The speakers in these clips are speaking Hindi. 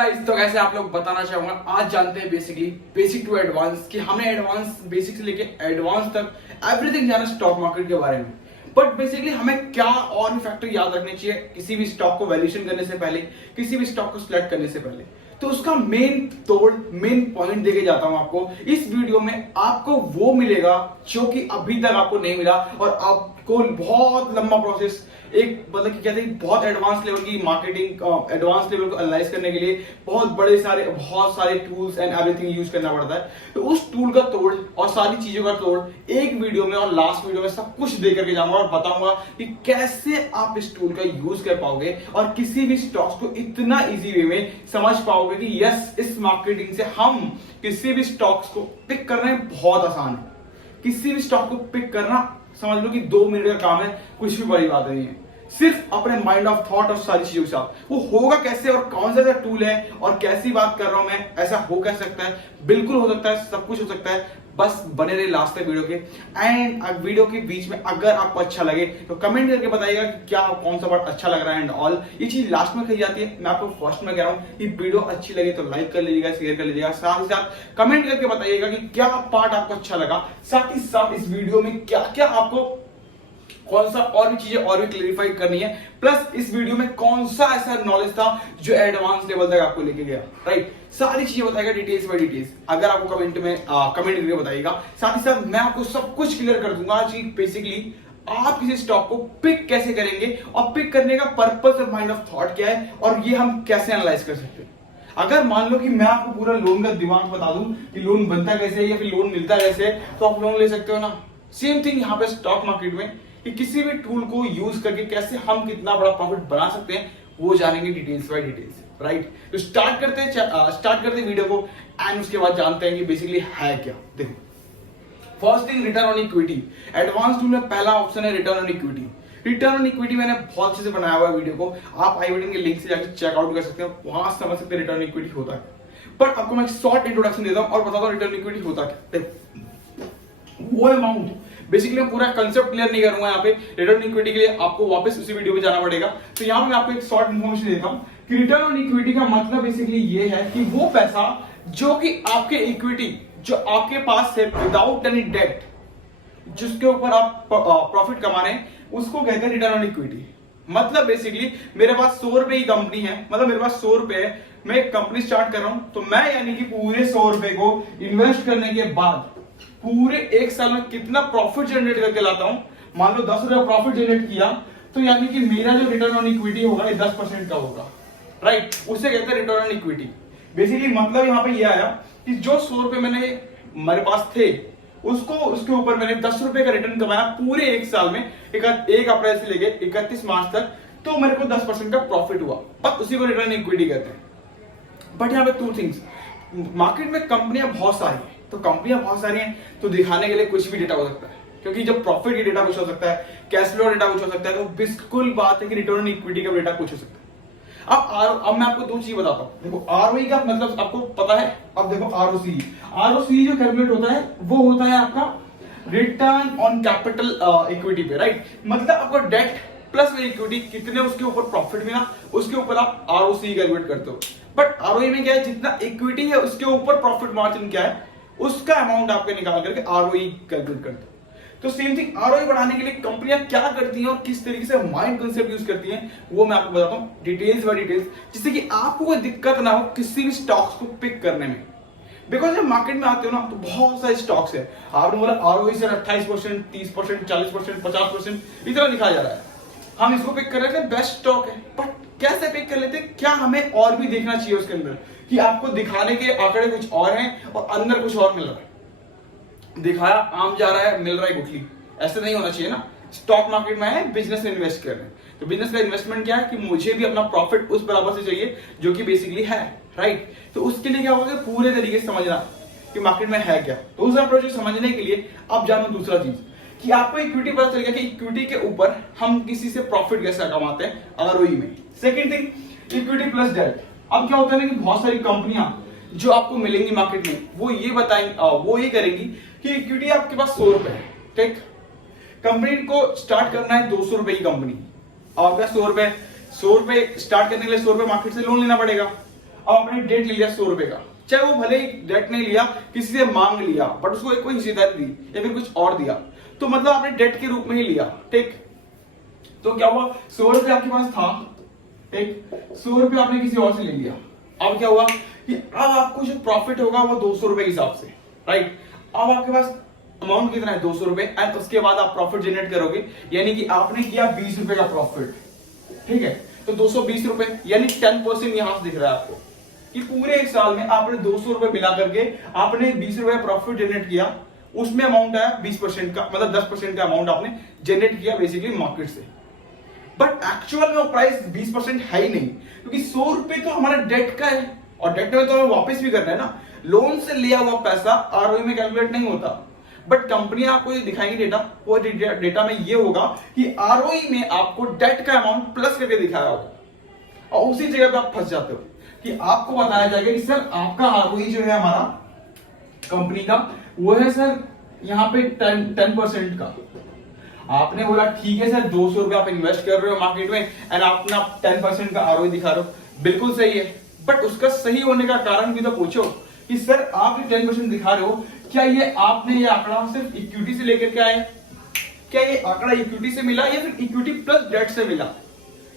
गाइस, तो कैसे आप लोग बताना चाहूंगा। आज जानते हैं बेसिकली बेसिक टू एडवांस कि हमने एडवांस बेसिक से लेके एडवांस तक एवरीथिंग जाना स्टॉक मार्केट के बारे में। बट बेसिकली हमें क्या और भी फैक्टर याद रखने चाहिए किसी भी स्टॉक को वैल्यूएशन करने से पहले, किसी भी स्टॉक को सिलेक्ट करने से पहले। तो उसका मेन पॉइंट देके जाता हूं आपको इस वीडियो में। आपको वो मिलेगा जो कि अभी तक आपको नहीं मिला, और आपको बहुत लंबा प्रोसेस, एक मतलब कि कहते हैं बहुत एडवांस लेवल की मार्केटिंग, एडवांस लेवल को एनालाइज करने के लिए बहुत सारे टूल्स एंड एवरीथिंग यूज करना पड़ता है। तो उस टूल का तोड़ और सारी चीजों का तोड़ एक वीडियो में और लास्ट वीडियो में सब कुछ दे करके जाऊंगा और बताऊंगा कि कैसे आप इस टूल का यूज कर पाओगे और किसी भी स्टॉक्स को इतना इजी वे में समझ पाओगे कि यस, इस मार्केटिंग से हम किसी भी स्टॉक्स को पिक करना बहुत आसान है। किसी भी स्टॉक को पिक करना समझ लो कि 2 मिनट का काम है, कुछ भी बड़ी बात नहीं है। सिर्फ अपने माइंड ऑफ थॉट और सारी चीजों के साथ वो होगा कैसे और कौन सा टूल है और कैसी बात कर रहा हूं मैं, ऐसा हो क्या सकता है, बिल्कुल हो सकता है, सब कुछ हो सकता है। बस बने रहे लास्ट तक वीडियो के। एंड वीडियो के बीच में अगर आपको अच्छा लगे तो कमेंट करके बताइएगा कि क्या कौन सा पार्ट अच्छा लग रहा है एंड ऑल। ये चीज लास्ट में कही जाती है, मैं आपको फर्स्ट में कह रहा हूं कि वीडियो अच्छी लगे तो लाइक कर लीजिएगा, शेयर कर लीजिएगा, साथ ही साथ कमेंट करके बताइएगा कि क्या पार्ट आपको अच्छा लगा। साथ ही साथ इस वीडियो में क्या क्या आपको कौन सा और भी चीजें और भी क्लेरिफाई करनी है, प्लस इस वीडियो में कौन सा ऐसा नॉलेज था जो एडवांस लेवल तक आपको लेके गया, राइट। सारी चीजें बताएगा डिटेल्स बाय डिटेल्स। अगर आपको कमेंट करके बताइएगा। साथ ही साथ मैं आपको सब कुछ क्लियर कर दूंगा कि बेसिकली आप किसी स्टॉक को पिक कैसे करेंगे और पिक करने का पर्पस और माइंड ऑफ थॉट क्या है और ये हम कैसे एनालाइज कर सकते हैं। अगर मान लो कि मैं आपको पूरा लोन का दिमाग बता दूं कि लोन बनता कैसे है या फिर लोन मिलता कैसे है, तो आप लोन ले सकते हो ना। सेम थिंग यहाँ पे स्टॉक मार्केट में कि किसी भी टूल को यूज करके कैसे हम कितना बड़ा प्रॉफिट बना सकते हैं, वो जानेंगे डिटेल्स बाय डिटेल्स, राइट। तो स्टार्ट करते हैं वीडियो को एंड उसके बाद जानते हैं कि बेसिकली है क्या। देखो, first thing, return on equity. Advance tool में पहला ऑप्शन है return on equity. Return on equity मैंने बहुत अच्छे से बनाया हुआ है वीडियो को, आप आई बटन के लिंक से जाकर चेकआउट कर सकते हो, वहां समझ सकते हैं रिटर्न ऑन इक्विटी होता है। बट आपको मैं शॉर्ट इंट्रोडक्शन देता हूं और बताता हूं रिटर्न इक्विटी होता क्या। वो अमाउंट बेसिकली मैं पूरा कंसेप्ट क्लियर नहीं करूंगा यहाँ पे। रिटर्न इक्विटी के लिए आपको वापस उसी वीडियो में जाना पड़ेगा। तो यहाँ पे मैं आपको एक शॉर्ट इन्फॉर्मेशन देता हूँ कि रिटर्न ऑन इक्विटी का मतलब बेसिकली ये है कि वो पैसा जो कि आपके इक्विटी जो आपके पास है विदाउट एनी डेट, जिसके ऊपर आप प्रॉफिट कमा रहे हैं, उसको कहते हैं रिटर्न ऑन इक्विटी। मतलब बेसिकली मेरे पास 100 रुपए की कंपनी है, मतलब मेरे पास 100 रुपए है, मैं एक कंपनी स्टार्ट कर रहा हूं, तो मैं यानी कि पूरे 100 रुपए को इन्वेस्ट करने के बाद पूरे 1 साल में कितना प्रॉफिट जनरेट करके लाता हूं। मान लो 10 रुपए प्रॉफिट जनरेट किया, तो यानी कि मेरा जो रिटर्न ऑन इक्विटी होगा ये 10% का होगा, राइट। उसे कहते हैं रिटर्न ऑन इक्विटी। बेसिकली मतलब यहाँ पे ये आया कि जो 100 रुपए मेरे पास थे, उसके ऊपर मैंने 10 रुपए का रिटर्न कमाया पूरे 1 साल में, 1 अप्रैल से लेके 31 मार्च तक, तो मेरे को 10% का प्रॉफिट हुआ, बस उसी को रिटर्न इक्विटी कहते हैं। बट यहाँ पे 2 थिंग्स, मार्केट में कंपनियां बहुत सारी हैं, तो कंपनियां बहुत सारी हैं तो दिखाने के लिए कुछ भी डेटा हो सकता है, क्योंकि जब प्रॉफिट की डेटा कुछ हो सकता है, कैश फ्लो डेटा कुछ हो सकता है, तो बिल्कुल बात है कि रिटर्न इक्विटी का डेटा कुछ हो सकता है। अब मैं आपको 2 चीज बताता हूं। देखो, आरओई का मतलब आपको पता है। अब देखो आरओसी जो कैलकुलेट होता है वो होता है आपका रिटर्न ऑन कैपिटल इक्विटी पे, राइट। मतलब आपको डेट प्लस इक्विटी कितने उसके ऊपर प्रॉफिट मिला, उसके ऊपर आप आरओसी कैलकुलेट करते हो। बट आरओई में क्या है, जितना इक्विटी है उसके ऊपर प्रॉफिट मार्जिन क्या है, उसका अमाउंट आपके निकाल करके आरओई कैलकुलेट करते हो। तो सेम थिंग, आरओई बढ़ाने के लिए कंपनियां क्या करती हैं और किस तरीके से माइंड कंसेप्ट यूज करती हैं, वो मैं आपको बताता हूं डिटेल्स बाय डिटेल्स, जिससे कि आपको कोई दिक्कत ना हो किसी भी स्टॉक्स को पिक करने में। बिकॉज जब मार्केट में आते हो ना, तो बहुत सारे स्टॉक्स है, आपने बोला आरओई से 28%, 30%, 40%, 50% इतना दिखाया जा रहा है, हम इसको पिक कर रहे थे, बेस्ट स्टॉक है। बट कैसे पिक कर लेते, क्या हमें और भी देखना चाहिए उसके अंदर कि आपको दिखाने के आंकड़े कुछ और हैं और अंदर कुछ और मिल रहा है। दिखाया आम जा रहा है, मिल रहा है गुठली, ऐसे नहीं होना चाहिए ना। स्टॉक मार्केट में है, बिजनेस में इन्वेस्ट कर रहे हैं, तो बिजनेस का इन्वेस्टमेंट क्या है कि मुझे भी अपना प्रॉफिट उस बराबर से चाहिए जो कि बेसिकली है, राइट। तो उसके लिए क्या होगा, पूरे तरीके से समझना कि मार्केट में है क्या। तो उस अप्रोच समझने के लिए अब जानो दूसरा चीज कि आपको इक्विटी पता चल गया कि इक्विटी के ऊपर हम किसी से प्रॉफिट कैसे कमाते हैं आरओई में। Second thing, equity plus debt. अब क्या होता है ना कि बहुत सारी कंपनियां जो आपको मिलेंगी मार्केट में, वो ये करेंगी कि इक्विटी आपके पास 100 रुपए है, ठीक। कंपनी को स्टार्ट करना है 200 रुपए की कंपनी, आपका 100 रुपए स्टार्ट करने के लिए 100 रुपए मार्केट से लोन लेना पड़ेगा। अब आपने डेट ले लिया 100 रुपए का, चाहे वो भले ही डेट नहीं लिया, किसी से मांग लिया, बट उसको एक कोई हिस्सेदारी दी या फिर कुछ और दिया, तो मतलब आपने डेट के रूप में ही लिया, ठीक। तो क्या हुआ, 100 रुपए आपके पास था, ठीक, 100 रुपए आपने किसी और से ले लिया। अब क्या हुआ कि अब आपको जो प्रॉफिट होगा वो 200 रुपए के हिसाब से, राइट। अब आपके पास अमाउंट कितना है, 200 रुपए, एंड उसके बाद आप प्रॉफिट जनरेट करोगे, यानी कि आपने किया 20 रुपए का प्रॉफिट, ठीक है। तो 220 रुपए यानी 10% यहां से दिख रहा है आपको कि पूरे एक साल में आपने 200 रुपए मिला करके आपने 20 रुपए प्रॉफिट जनरेट किया, उसमें अमाउंट आया 20% का, मतलब 10% का अमाउंट आपने जनरेट किया बेसिकली मार्केट से। बट एक्चुअल में वो प्राइस 20% है ही नहीं, क्योंकि 100 रुपए तो हमारा डेट का है, और डेट में तो हमें वापस भी करना है ना। लोन से लिया हुआ पैसा आरओई में कैलकुलेट नहीं होता, बट कंपनियां आपको ये दिखाएंगी डेटा, वो डेटा में ये होगा कि आरओई में आपको डेट का अमाउंट प्लस करके दिखाया होगा, और उसी जगह पे आप फंस जाते हो कि आपको बताया जाएगा कि सर आपका आरओई जो है हमारा कंपनी का वो है सर यहाँ पे 10% का। आपने बोला ठीक है सर 200 रुपए आप इन्वेस्ट कर रहे हो मार्केट में एंड आप अपना 10% का आरओई दिखा रहे हो, बिल्कुल सही है, बट उसका सही होने का कारण भी तो पूछो कि सर आप 10% दिखा रहे हो, क्या ये आपने ये आंकड़ा सिर्फ इक्विटी से लेकर के आए, क्या ये आंकड़ा इक्विटी से मिला या फिर इक्विटी प्लस डेट से मिला?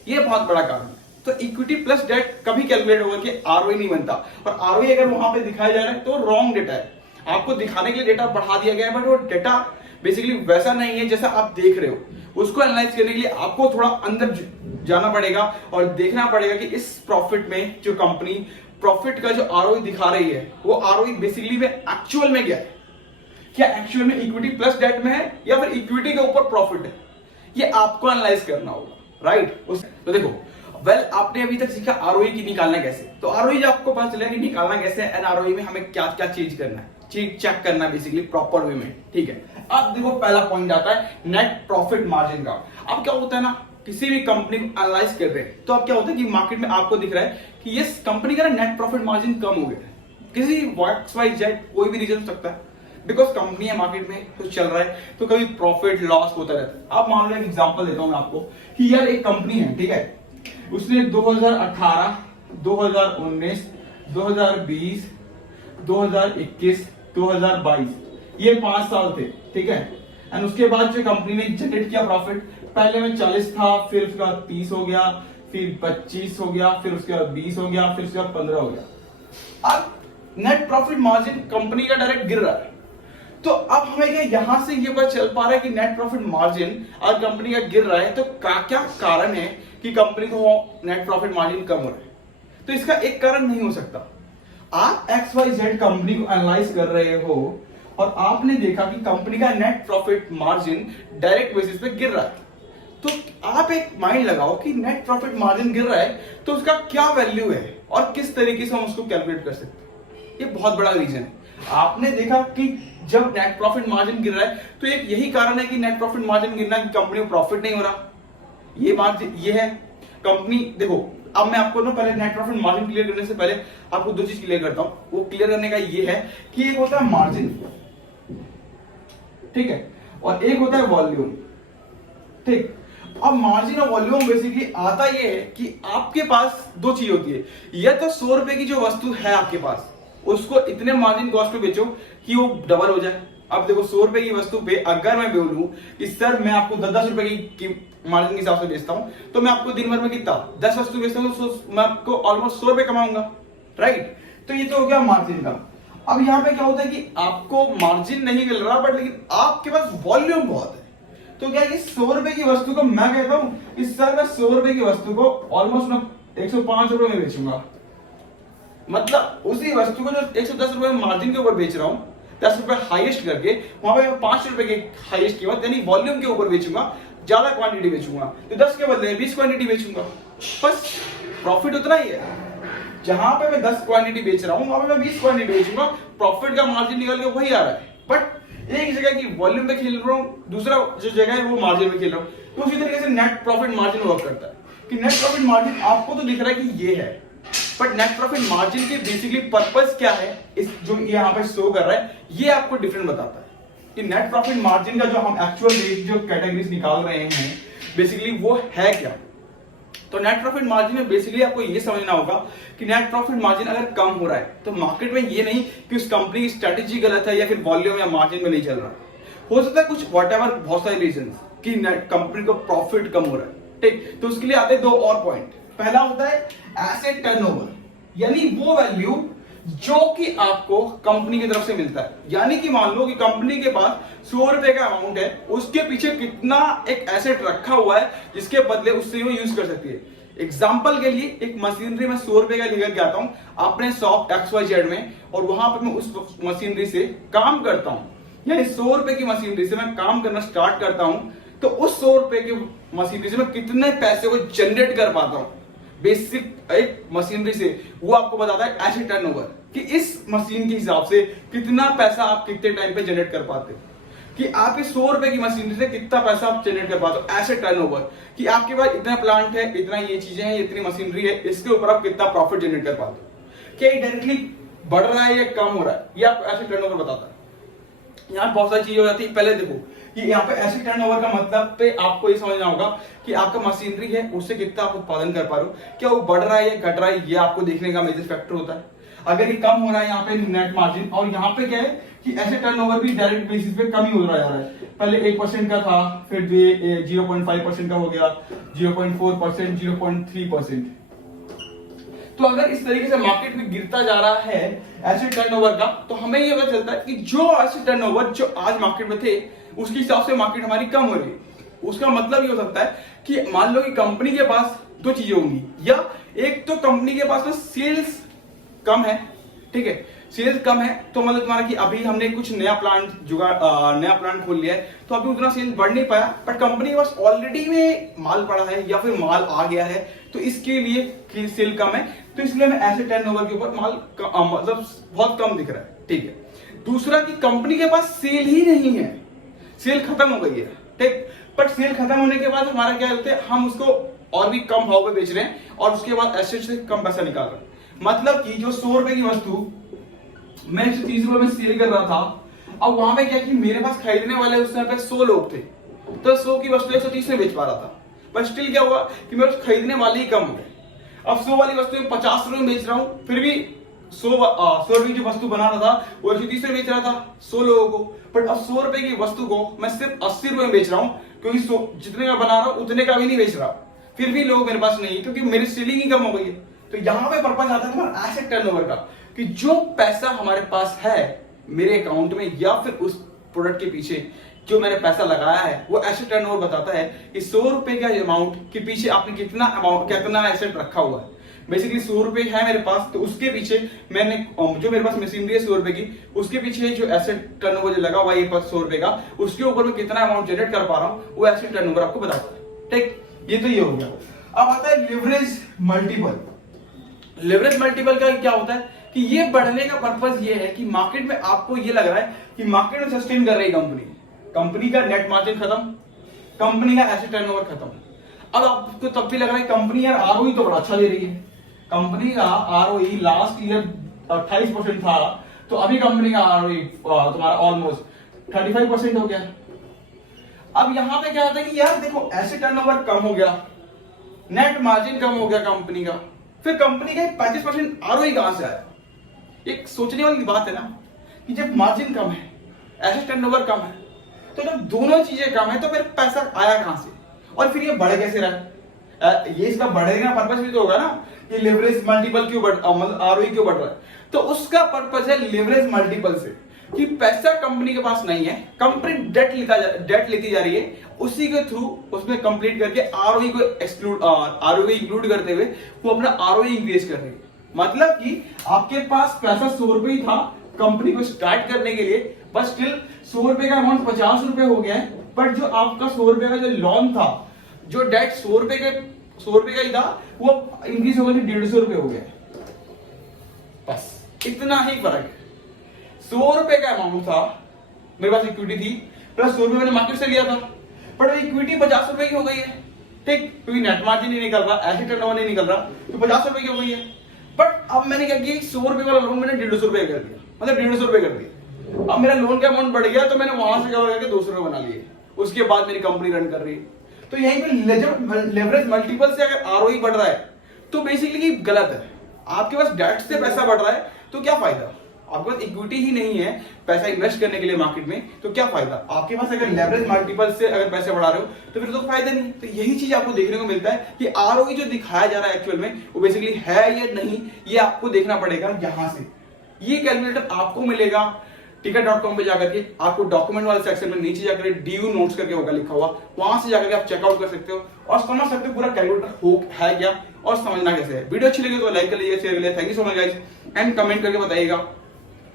ये बहुत बड़ा कारण है। तो इक्विटी प्लस डेट कभी कैलकुलेट होगा कि आरओई नहीं बनता, और आरओई अगर वहां पे दिखाया जा रहा है तो रॉन्ग डेटा है, आपको दिखाने के लिए डेटा बढ़ा दिया गया है, बट वो डेटा बेसिकली वैसा नहीं है जैसा आप देख रहे हो। उसको एनालाइज करने के लिए आपको थोड़ा अंदर जाना पड़ेगा और देखना पड़ेगा कि इस प्रॉफिट में जो कंपनी प्रॉफिट का जो आरओई दिखा रही है वो आरओई बेसिकली में एक्चुअल में क्या है, क्या एक्चुअल में इक्विटी प्लस डेट में है या फिर इक्विटी के ऊपर प्रॉफिट है, ये आपको एनालाइज करना होगा, राइट। तो देखो आपने अभी तक सीखा आरओई की निकालना कैसे, तो आरओई जब आपको पता चलेगा कि निकालना कैसे है एंड आरओई में हमें क्या क्या चीज करना है, चेक करना बेसिकली प्रॉपर वे में, ठीक है। अब देखो पहला पॉइंट आता है नेट प्रॉफिट मार्जिन का। अब क्या होता है ना, किसी भी कंपनी को एनालाइज कर रहे हैं तो अब क्या होता है कि मार्केट में आपको दिख रहा है कि ये कंपनी का नेट प्रॉफिट मार्जिन कम हो गया है, किसी XYZ कोई भी रीजन हो सकता है, बिकॉज कंपनी है मार्केट में कुछ चल रहा है तो कभी प्रॉफिट लॉस होता रहता है। अब मान लो एक एग्जांपल देता हूं मैं आपको कि यार एक कंपनी है, ठीक है, उसने 2018, 2019, 2020, 2021, 2022 ये 5 साल थे, ठीक है। एंड उसके बाद जो कंपनी ने जनरेट किया प्रॉफिट, पहले में 40 था, फिर उसके बाद 30 हो गया, फिर 25 हो गया, फिर उसके बाद 20 हो गया, फिर उसके बाद 15 हो गया। अब नेट प्रॉफिट मार्जिन कंपनी का डायरेक्ट गिर रहा है, तो अब हमें क्या यहां से ये पता चल पा रहा है कि नेट प्रॉफिट मार्जिन और कंपनी का गिर रहा है, तो क्या कारण है कि कंपनी को नेट प्रॉफिट मार्जिन कम हो रहा है? तो इसका एक कारण नहीं हो सकता। आप XYZ कंपनी को एनालाइज कर रहे हो और आपने देखा कि कंपनी का net profit margin direct basis पे गिर रहा है, तो आप एक माइंड लगाओ कि नेट प्रॉफिट मार्जिन गिर रहा है तो उसका क्या वैल्यू है और किस तरीके से हम उसको कैलकुलेट कर सकते हैं। ये बहुत बड़ा रीजन है। आपने देखा कि जब नेट प्रॉफिट मार्जिन गिर रहा है तो एक यही कारण है कि नेट प्रॉफिट मार्जिन गिरना कि कंपनी को प्रॉफिट नहीं हो रहा, ये मार्जिन ये है कंपनी। देखो अब मैं आपको ना पहले नेट प्रॉफिट मार्जिन क्लियर करने से पहले आपको दो चीज क्लियर करता हूं। वो क्लियर करने का ये है कि एक होता है मार्जिन, ठीक है, और एक होता है वॉल्यूम, ठीक। अब मार्जिन और वॉल्यूम बेसिकली आता ये है कि आपके पास दो चीज होती है, या तो 100 रुपए की जो वस्तु है आपके पास उसको इतने मार्जिन कॉस्ट पे बेचो कि वो डबल हो जाए। अब देखो 100 रुपए की वस्तु पे अगर मैं बोलूं कि सर मैं आपको 10 रुपए की मार्जिन के हिसाब से बेचता हूं, तो मैं आपको दिन भर में कितना 10 वस्तु बेचता हूं तो मैं आपको ऑलमोस्ट 100 रुपए कमाऊंगा, राइट। तो ये तो हो गया मार्जिन का। अब यहाँ पे क्या होता है कि आपको मार्जिन नहीं मिल रहा बट लेकिन आपके पास वॉल्यूम बहुत है, तो क्या है 100 रुपए की वस्तु को मैं कहता हूं कि सर मैं 100 रुपए की वस्तु को ऑलमोस्ट मैं 105 रुपए में बेचूंगा, मतलब उसी वस्तु को जो 110 रुपए मार्जिन के ऊपर बेच रहा हूं 10 रुपए हाईएस्ट करके, वहां पे 5 रुपए के हाईएस्ट कीमत यानी वॉल्यूम के ऊपर बेचूंगा, ज्यादा क्वांटिटी बेचूंगा, तो 10 के बदले 20 क्वांटिटी बेचूंगा, बस प्रॉफिट उतना ही है। जहां पे मैं 10 क्वांटिटी बेच रहा हूं वहां पे मैं 20 क्वांटिटी बेचूंगा, प्रॉफिट का मार्जिन निकल के वही आ रहा है, बट एक जगह की वॉल्यूम पे खेल रहा हूं, दूसरा जो जगह है वो मार्जिन में खेल रहा हूं। तो उसी तरीके से नेट प्रॉफिट मार्जिन वर्क करता है कि नेट प्रॉफिट मार्जिन आपको तो दिख रहा है कि ये है, बट नेट प्रॉफिट मार्जिन के बेसिकली पर्पस क्या है, इस जो ये यहाँ पे शो कर रहा है ये आपको डिफरेंट बताता है कि नेट प्रॉफिट मार्जिन का जो हम एक्चुअल रेट जो कैटेगरीज निकाल रहे हैं बेसिकली वो है क्या। तो नेट प्रॉफिट मार्जिन में बेसिकली आपको ये समझना होगा कि नेट प्रॉफिट मार्जिन अगर कम हो रहा है तो मार्केट में ये नहीं कि उस कंपनी की स्ट्रेटेजी गलत है या फिर वॉल्यूम या मार्जिन में नहीं चल रहा। हो सकता है कुछ व्हाटएवर, बहुत सारे रीजन कि कंपनी को प्रॉफिट कम हो रहा है, ठीक। तो उसके लिए आते हैं दो और पॉइंट। पहला होता है एसेट टर्नओवर, यानी वो वैल्यू जो कि आपको कंपनी की तरफ से मिलता है। यानी कि मान लो कि कंपनी के पास 100 रुपए का अमाउंट है, उसके पीछे कितना एक एसेट रखा हुआ है जिसके बदले उससे वो यूज कर सकती है। एग्जाम्पल के लिए एक मशीनरी में 100 रुपए का लेकर के आता हूं अपने शॉप XYZ में, और वहां पर मैं उस मशीनरी से काम करता हूं। यानी 100 रुपए की मशीनरी से मैं काम करना स्टार्ट करता हूं, तो उस 100 रुपए की मशीनरी से मैं कितने पैसे को जनरेट कर पाता हूं बेसिक एक मशीनरी से, वो आपको बताता है एसेट टर्नओवर, कि इस मशीन के हिसाब से कितना पैसा आप कितने टाइम पे जनरेट कर पाते हो, कि आप इस 100 रुपए की मशीनरी से कितना पैसा आप जनरेट कर पाते हो। एसेट टर्नओवर, कि आपके पास इतना प्लांट है, इतना ये चीजें हैं, इतनी मशीनरी है, इसके ऊपर आप कितना प्रॉफिट जनरेट कर पाते हो। क्या ये डायरेक्टली बढ़ रहा है या कम हो रहा है, ये आपको एसेट टर्नओवर बताता है। यहाँ बहुत सारी चीजें हो जाती है। पहले देखो कि यहाँ पे एसेट टर्नओवर का मतलब पे आपको ये समझना होगा कि आपका मशीनरी है, उससे कितना आप उत्पादन कर पा रहे हो, क्या वो बढ़ रहा है या घट रहा है, ये आपको देखने का मेजर फैक्टर होता है। अगर ये कम हो रहा है यहाँ पे नेट मार्जिन, और यहाँ पे क्या है कि एसेट टर्नओवर भी डायरेक्ट बेसिस पे कम ही हो रहा है। पहले 1% का था, फिर 0.5% का हो गया, 0.4%, 0.3%। तो अगर इस तरीके से मार्केट में गिरता जा रहा है एसेट टर्नओवर का, तो हमें ये पता चलता है कि जो एसेट टर्नओवर जो आज मार्केट में थे उसके हिसाब से मार्केट हमारी कम हो रही है। उसका मतलब ये हो सकता है कि मान लो कि कंपनी के पास दो चीजें होंगी, या एक तो कंपनी के पास में सेल्स कम है, ठीक है, सेल्स कम है, तो मतलब तुम्हारा कि अभी हमने कुछ नया प्लांट खोल लिया है, तो अभी उतना सेल बढ़ नहीं पाया, बट कंपनी के पास ऑलरेडी में माल पड़ा है या फिर माल आ गया है, तो इसके लिए सेल कम है, तो इसलिए हमें एसेट टर्नओवर के ऊपर माल मतलब बहुत कम दिख रहा है, ठीक है। दूसरा कि कंपनी के पास सेल ही नहीं है, सेल खत्म हो गई है, ठीक, बट सेल खत्म होने के बाद हमारा क्या होता है, हम उसको और भी कम भाव पे बेच रहे हैं और उसके बाद एसेट से कम पैसा निकाल रहे हैं। मतलब कि जो 100 रुपए की वस्तु मैं 130 रुपए में सेल कर रहा था, अब वहां पे क्या कि मेरे पास खरीदने वाले उस समय पे 100 लोग थे, तो 100 की वस्तु 130 में बेच पा रहा था, बट स्टिल क्या हुआ कि मेरे खरीदने वाले ही कम हो गए। अब 100 वाली वस्तु में 50 रुपए में बेच रहा हूं, फिर भी 100 रुपए की वस्तु बना रहा था वो 130 में बेच रहा था 100 लोगों को, बट अब 100 रुपए की वस्तु को मैं सिर्फ 80 रुपए में बेच रहा हूं, क्योंकि जितने का बना रहा हूं उतने का भी नहीं बेच रहा, फिर भी लोग मेरे पास नहीं, क्योंकि मेरी सेलिंग ही कम हो गई है। तो यहां पे पर्पस आता है तुम्हारा एसेट टर्नओवर का, कि जो पैसा हमारे पास है मेरे अकाउंट में या फिर उस प्रोडक्ट के पीछे जो मैंने पैसा लगाया है, वो एसेट टर्नओवर बताता है कि 100 रुपए का अमाउंट के पीछे आपने कितना एसेट रखा हुआ है। बेसिकली 100 रुपए है मेरे पास, तो उसके पीछे मैंने जो मेरे पास मशीनरी है 100 रुपए की, उसके पीछे जो एसेट टर्नओवर जो लगा हुआ है 100 रुपए का, उसके ऊपर मैं कितना अमाउंट जनरेट कर पा रहा हूँ, वो एसेट टर्नओवर आपको बताता है, ठीक। ये तो ये हो गया। अब आता है लिवरेज मल्टीपल। लिवरेज मल्टीपल का क्या होता है कि ये बढ़ने का पर्पस ये है कि मार्केट में आपको ये लग रहा है कि मार्केट में सस्टेन कर रही कंपनी का नेट मार्जिन खत्म, कंपनी का एसेट टर्नओवर खत्म। अब आपको तब भी लग रहा है कंपनी यार आरओई तो बड़ा अच्छा दे रही है, कंपनी का आरओई लास्ट ईयर 28% था, तो अभी कंपनी का आरओई तुम्हारा ऑलमोस्ट 35% हो गया। अब यहां पे क्या होता है कि यार देखो एसेट टर्नओवर कम हो गया, नेट मार्जिन कम हो गया कंपनी का, फिर कंपनी का 35% आरओई कहां से आया। एक सोचने वाली बात है ना कि जब मार्जिन कम है, एसेट टर्नओवर कम है, तो जब दोनों चीजें कम है तो फिर पैसा आया कहां से, और फिर ये बढ़ कैसे रहा है। ये इसका बढ़ने का पर्पस भी तो होगा ना कि लेवरेज मल्टीपल क्यों मतलब आरओई क्यों बढ़ रहा है, तो उसका पर्पस है लेवरेज मल्टीपल से कि पैसा कंपनी के पास नहीं है, कंपनी डेट लेती जा रही है, उसी के थ्रू उसमें कंप्लीट करके आरओई को आरओई इंक्लूड करते हुए वो अपना आरओई इंक्रीज कर रही है। मतलब कि आपके पास पैसा 100 रुपए था कंपनी को स्टार्ट करने के लिए, बस स्टिल 100 रुपए का अमाउंट 50 रुपए हो गया है, बट जो आपका 100 रुपए का जो लोन था, जो डेट 100 रुपए का ही था, वो इंक्रीज होकर 150 रुपए हो गया। बस इतना ही फर्क है। 100 रुपए का अमाउंट था, मेरे पास इक्विटी थी, प्लस 100 रुपए मैंने मार्केट से लिया था, बट इक्विटी 50 रुपए की हो गई है, ठीक, क्योंकि नेट मार्जिन नहीं निकल रहा, एसेट टर्नओवर नहीं निकल रहा, तो 50 रुपए की हो गई है। बट अब मैंने क्या किया, 100 रुपए वाला लोन मैंने 150 रुपए कर दिया, मतलब 150 रुपए कर दिया। अब मेरा लोन का अमाउंट बढ़ गया, तो मैंने वहां से क्या करके 200 रुपए बना लिए, उसके बाद मेरी कंपनी रन कर रही है। तो यहीं पे लेवरेज मल्टीपल से अगर आरओई बढ़ रहा है तो बेसिकली गलत है। आपके पास डेट से पैसा बढ़ रहा है तो क्या फायदा, आपके पास इक्विटी ही नहीं है पैसा इन्वेस्ट करने के लिए मार्केट में, तो क्या फायदा। आपके पास अगर लेवरेज मल्टीपल से अगर पैसे बढ़ा रहे हो तो फिर तो फायदा नहीं। तो यही चीज आपको देखने को मिलता है कि आरओई जो दिखाया जा रहा है एक्चुअल में वो बेसिकली है या नहीं, ये आपको देखना पड़ेगा। यहां से ये कैलकुलेटर आपको मिलेगा ticket.com पे जाकर के, आपको डॉक्यूमेंट वाले सेक्शन में नीचे जाकर ड्यू नोट्स करके होगा लिखा हुआ, वहां से जाकर आप चेकआउट कर सकते हो और समझ सकते हो पूरा कैलकुलेटर हो है क्या और समझना कैसे है। वीडियो अच्छी लगी तो लाइक कर लीजिए, शेयर कर लीजिए। Thank you so much guys, and comment करके बताइएगा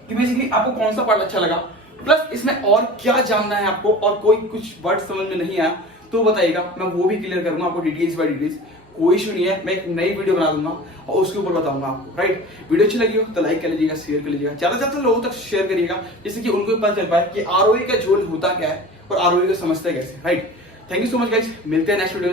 कि बेसिकली आपको कौन सा पार्ट अच्छा लगा, प्लस इसमें और क्या जानना है आपको, और कोई कुछ वर्ड समझ में नहीं आया तो बताइएगा, मैं वो भी क्लियर करूंगा आपको डिटेल्स बाय डिटेल्स। कोई इशू नहीं है, मैं एक नई वीडियो बना दूंगा और उसके ऊपर बताऊंगा आपको। राइट, वीडियो अच्छी लगी हो तो लाइक कर लीजिएगा, शेयर कर लीजिएगा, ज्यादा से ज्यादा लोगों तक शेयर करिएगा जिससे कि उनको भी पता चल पाए कि आरओई का झोल होता क्या है और आरओई को समझते कैसे। Right, thank you so much guys, मिलते हैं नेक्स्ट वीडियो।